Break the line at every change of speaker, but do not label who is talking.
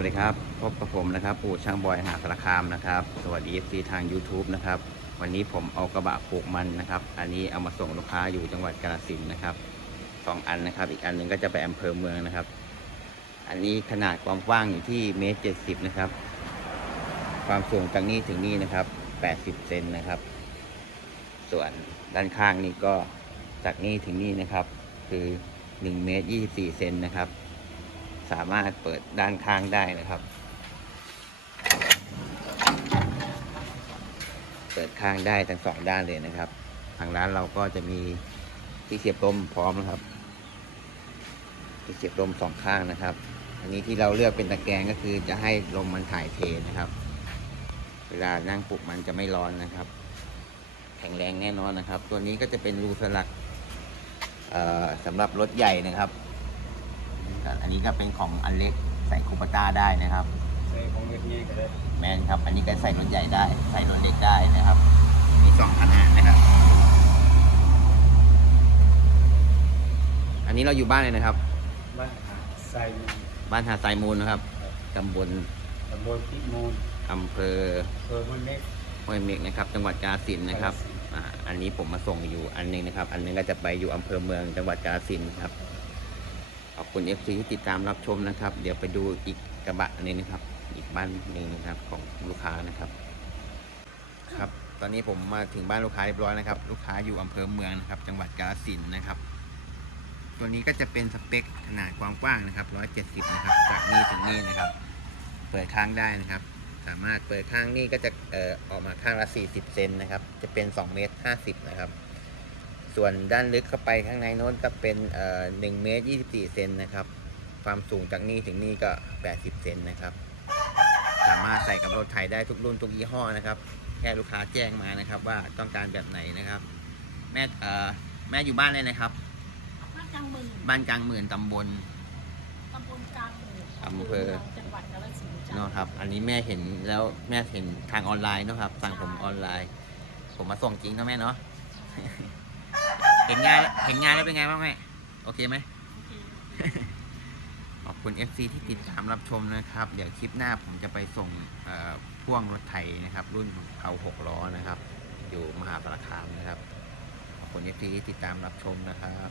วัสดีครับ พบกับผมนะครับปู่ช่างบอยหาสารคามนะครับ สวัสดี FC ทาง YouTube นะครับ วันนี้ผมเอากระบะปลูกมันนะครับ อันนี้เอามาส่งลูกค้าอยู่จังหวัดกาฬสินธุ์นะครับสองอันนะครับ อีกอันหนึ่งก็จะไปอำเภอเมืองนะครับ อันนี้ขนาดความกว้างอยู่ที่เมตรเจ็ดสิบนะครับ ความสูงจากนี้ถึงนี่นะครับแปดสิบเซนนะครับ ส่วนด้านข้างนี่ก็จากนี่ถึงนี่นะครับ คือหนึ่งเมตรยี่สิบสี่เซนนะครับ สามารถเปิดด้านข้างได้นะครับ เปิดข้างได้ทั้งสองด้านเลยนะครับ ทางร้านเราก็จะมีที่เสียบลมพร้อมนะครับ ที่เสียบลมสองข้างนะครับ อันนี้ที่เราเลือกเป็นตะแกรงก็คือจะให้ลมมันถ่ายเทนะครับ เวลานั่งปลุกมันจะไม่ร้อนนะครับ แข็งแรงแน่นอนนะครับ ตัวนี้ก็จะเป็นรูสลักเอ่อสำหรับรถใหญ่นะครับ อันนี้ก็เป็นของอันเล็กใส่คูปต้าได้นะครับ
ใส่ของเวทีก็ได้
แมนครับ อันนี้ก็ใส่รถใหญ่ได้ ใส่รถเล็กได้นะครับ มีสองขนาดนะครับ อันนี้เราอยู่บ้านเลยนะครับ
บ้านหาดไซมูล
บ้านหาดทรายมูลนะครับตำบล
ตำบลพิมูล
อำเภอ
อำเภอมันเล็ก
ห้วยเมฆนะครับ จังหวัดกาฬสินธุ์นะครับ
กาฬสินธุ์
อ่าอันนี้ผมมาส่งอยู่อันหนึงนะครับ อันหนึงก็จะไปอยู่อำเภอเมืองจังหวัดกาฬสินธุ์ครับ ขอบคุณ FC ที่ติดตามรับชมนะครับ เดี๋ยวไปดูอีกกระบะหนึงนะครับ อีกบ้านหนึ่งนะครับของลูกค้านะครับ ครับ ตอนนี้ผมมาถึงบ้านลูกค้าเรียบร้อยนะครับ ลูกค้าอยู่อำเภอเมืองนะครับ จังหวัดกาฬสินธุ์นะครับ ตัวนี้ก็จะเป็นสเปคขนาดความกว้างนะครับ 170 นะครับ จากนี่ถึงนี่นะครับ เปิดข้างได้นะครับ สามารถเปิดข้างนี่ก็จะเอ่อออกมาข้างละ 40 เซนนะครับ จะเป็น 2 เมตร 50 นะครับ ส่วนด้านลึกเข้าไปข้างในโน้นก็เป็นเอ่อ1เมตร24เซนนะครับ ความสูงจากนี่ถึงนี่ก็80เซนนะครับ สามารถใส่กับรถไถได้ทุกรุ่นทุกยี่ห้อนะครับ แค่ลูกค้าแจ้งมานะครับ ว่าต้องการแบบไหนนะครับ แม่เอ่อแม่อยู่บ้านเลยนะครับ
บ้านกลางเมือง
บ้านกลางหมื่นตำบล
ตำบลกลางเมือง
อำเภอ
จังหวัดกาฬสินธุ์จ้ะ
เนาะครับ อันนี้แม่เห็นแล้วแม่เห็นทางออนไลน์เนาะครับ สั่งผมออนไลน์ ผมมาส่งจริงเนาะแม่เนาะ เห็นงานเห็นงานแล้วเป็นไงบ้างแม่โอเคไหมขอบคุณ FC ที่ติดตามรับชมนะครับ เดี๋ยวคลิปหน้าผมจะไปส่งพ่วงรถไถนะครับ รุ่นเอาหกล้อนะครับ อยู่มหาสารคามนะครับ ขอบคุณ FC ที่ติดตามรับชมนะครับ